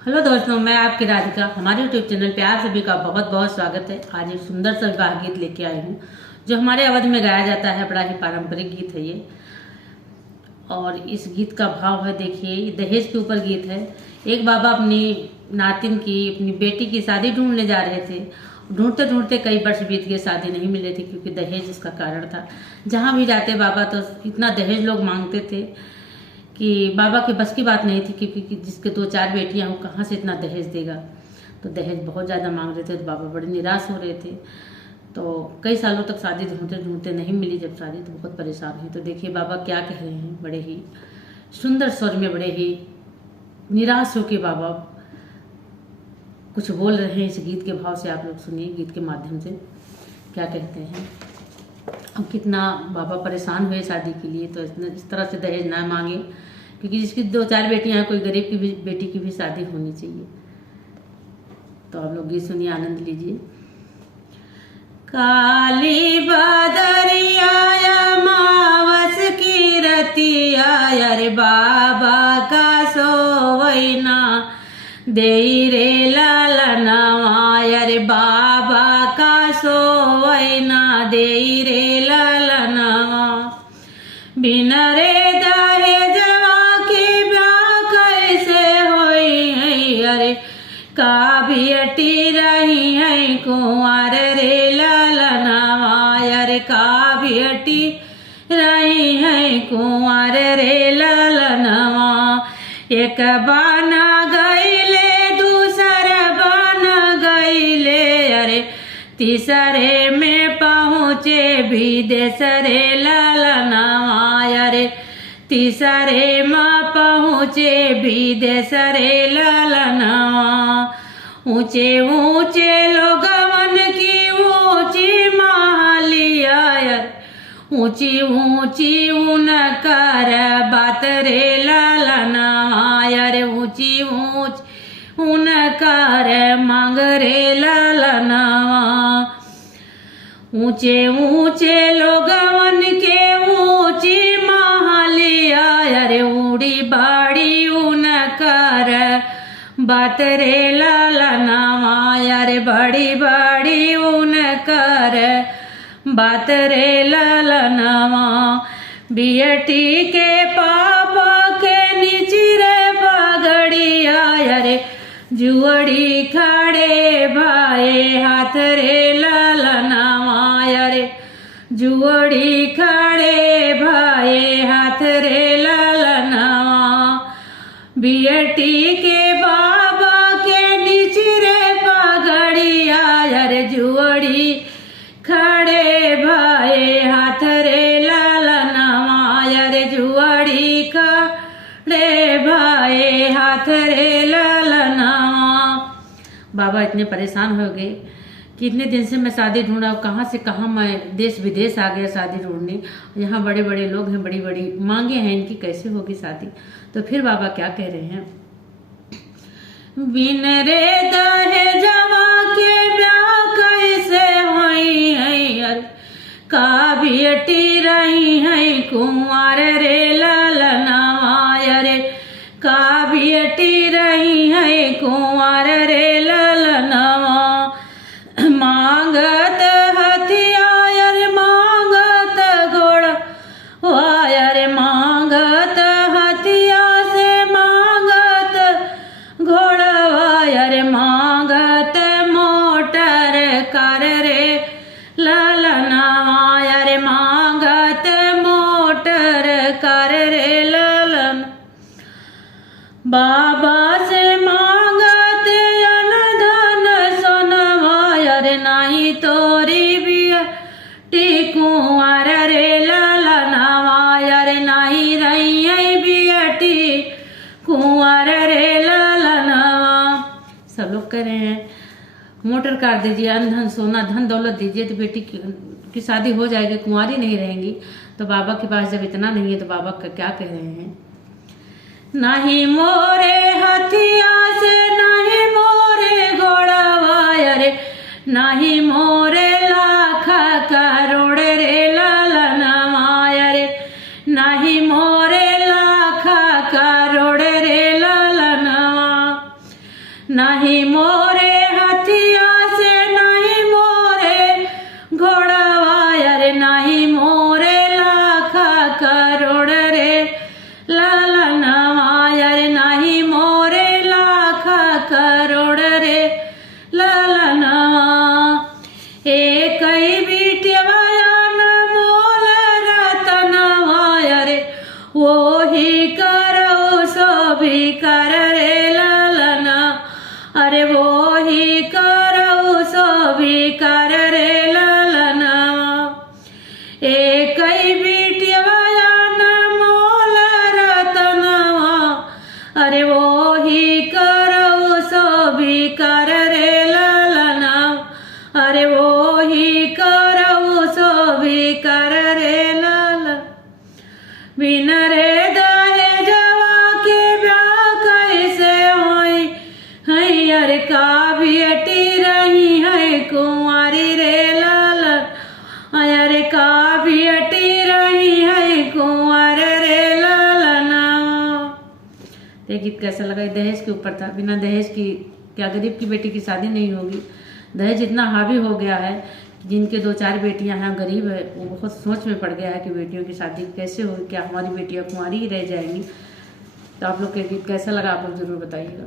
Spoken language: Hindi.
हेलो दोस्तों, मैं आपकी राधिका। हमारे यूट्यूब चैनल पे आप सभी का बहुत बहुत स्वागत है। आज एक सुंदर सा विवाह गीत लेके आई हूँ जो हमारे अवध में गाया जाता है। बड़ा ही पारंपरिक गीत है ये। और इस गीत का भाव है, देखिए, ये दहेज के ऊपर गीत है। एक बाबा अपनी नातिन की, अपनी बेटी की शादी ढूंढने जा रहे थे। ढूंढते ढूंढते कई वर्ष बीत गए, शादी नहीं मिले थे क्योंकि दहेज इसका कारण था। जहाँ भी जाते बाबा तो इतना दहेज लोग मांगते थे कि बाबा की बस की बात नहीं थी, क्योंकि जिसके 2-4 बेटियां हो कहाँ से इतना दहेज देगा। तो दहेज बहुत ज़्यादा मांग रहे थे, तो बाबा बड़े निराश हो रहे थे। तो कई सालों तक शादी ढूंढते ढूंढते नहीं मिली। जब शादी तो बहुत परेशान हुई। तो देखिए बाबा क्या कह रहे हैं, बड़े ही सुंदर स्वर में, बड़े ही निराश होके बाबा कुछ बोल रहे हैं। इस गीत के भाव से आप लोग सुनिए, गीत के माध्यम से क्या कहते हैं। अब कितना बाबा परेशान हुए शादी के लिए, तो इस तरह से दहेज ना मांगे, क्योंकि जिसकी 2-4 बेटियां हैं, कोई गरीब की भी बेटी की भी शादी होनी चाहिए। तो आप लोग गीत सुनिए, आनंद लीजिए। काली बदरिया मावस की रतिया, अरे बाबा का सोवैना दे रे लालनवा, अरे बाबा का सोवैना दे रे लालनवा। बिना रे दहेजवा के ब्याह कैसे होई है, अरे का बियटी रही है कुंवर रे लालनवा, अरे का बियटी रही है कुंवर रे लालनवा। एक बना गईले दूसर बना गईले, अरे तीसरे में पहुँचे विदेश रे लालनवा, अरे तीसरे में पहुँचे विदेश रे लालनवा। ऊंचे ऊंचे लोगवन की ऊंची महलिया, ऊंची ऊंची उनकर बात रे लालनवा, अरे ऊंची ऊंच उनकर मांग रे लालनवा। ऊंचे ऊंचे लोगवन के ऊंची महलिया, अरे उड़ी बाड़ी उनकर बात रे लालनवा, अरे बड़ी बड़ी उनकर बात रे लालनवा। बियटी के पापा के नीची रे पगड़िया, अरे जुअड़ी खड़े भाई हाथ रे लालनवा, अरे जुअड़ी खड़े भाई हाथ रे लालनवा। बियटी के बाबा के नीचे रे पगड़िया, अरे जुअड़ी खड़े भाई हाथ रे लालनवा, अरे जुअड़ी खड़े भाई हाथ रे लालनवा। बाबा इतने परेशान हो गए कि इतने दिन से मैं शादी ढूंढा, कहाँ से कहाँ मैं देश विदेश आ गया शादी ढूंढने। यहाँ बड़े बड़े लोग हैं, बड़ी बड़ी मांगे हैं इनकी, कैसे होगी शादी। तो फिर बाबा क्या कह रहे हैं। बिन रे दहेजवा के ब्याह कैसे होई है, अरे का बियटी रही है कुंवर रे लालनवा, अरे का बियटी रही है कुंवर रे लालनवा। मांगत हथियार मांगत घोड़ा, वायर मांगत हथियार से मांगत घोड़ा, वायर मांगत मोटर कर रे लालनवा, अरे मांगत मोटर कर रे लालन। बाबा से मांगत अनधन सोनवा, अरे नाही तोरी बियटी कुंवर रे लालनवा, अरे नाही रही बियटी कुंवर रे लालनवा। सब लोग कह रहे हैं मोटर कार दीजिए, अनधन सोना धन दौलत दीजिए तो बेटी की शादी हो जाएगी, कुंवारी नहीं रहेंगी। तो बाबा के पास जब इतना नहीं है तो बाबा क्या कह रहे हैं। नहीं मोरे हथिया से नहीं मोरे घोड़ावा, अरे नहीं मोरे लाख करोड़ रे लालनवा, अरे नहीं मोरे लाख करोड़ रे लालनवा। नहीं मोरे हथिया से नहीं मोरे घोड़ावा, अरे नहीं मोरे लाखा करोड़ रे ललनवा, अरे नहीं मोरे लाखा करोड़ रे ललनवा। एक ही बिटिया मोल रतनवा, अरे वो ही करो सो भी कर रे ललना, अरे वो ही करो सो भी कर रे ललना। एक ही बिटिया मोल रतनवा, अरे वो ही करो सो भी कर रे ललना, अरे वो ही करो सो भी कर रे ललना। बिन रे दहेजवा के ब्याह कैसे होई है, अरे का बेटी रही है कुंवारी रे ललन, अरे का बेटी रही है कुंवर रे ललना। ये गीत कैसा लगा? दहेज के ऊपर था। बिना दहेज की क्या गरीब की बेटी की शादी नहीं होगी? दहेज इतना हावी हो गया है, जिनके 2-4 बेटियां हैं गरीब है, वो बहुत सोच में पड़ गया है कि बेटियों की शादी कैसे होगी, क्या हमारी बेटियां कुंवारी ही रह जाएंगी। तो आप लोग के गीत कैसा लगा आप लोग जरूर बताइएगा।